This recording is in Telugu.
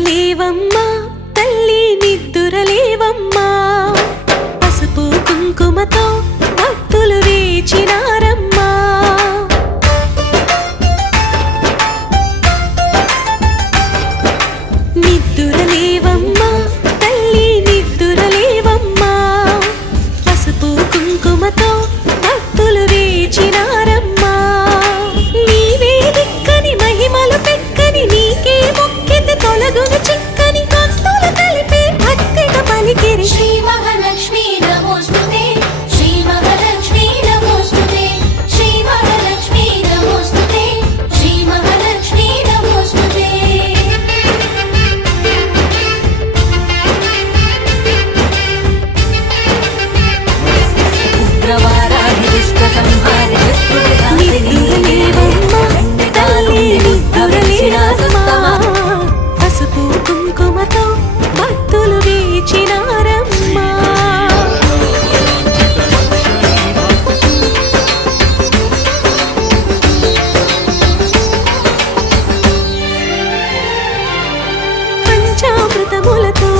నిద్దురలేవమ్మా తల్లి నిద్దురలేవమ్మా పసుపు కుంకుమతో భక్తులు వేచినారమ్మా నిద్దురలేవమ్మా తల్లి నిద్దురలేవమ్మా పసుపు కుంకుమతో భక్తులు వేచినారమ్మా నీవే దిక్కని మహిమలు పెక్కని నీకే మొక్కితే తొలగును చిక్కని భక్తులు కలిపే భక్తిగా పలికిరి శ్రీ మహాలక్ష్మీ నమోస్తుతే శ్రీ మహాలక్ష్మీ నమోస్తుతే శ్రీ మహాలక్ష్మీ నమోస్తుతే శ్రీ మహాలక్ష్మీ నమోస్తుతే ఉగ్రవారాహి దుష్ట సంహారి నిద్దురలేవమ్మా తల్లి నిద్దురలేవమ్మా పసుపు కుంకుమతో భక్తులు వేచినారమ్మా పంచామృతములతో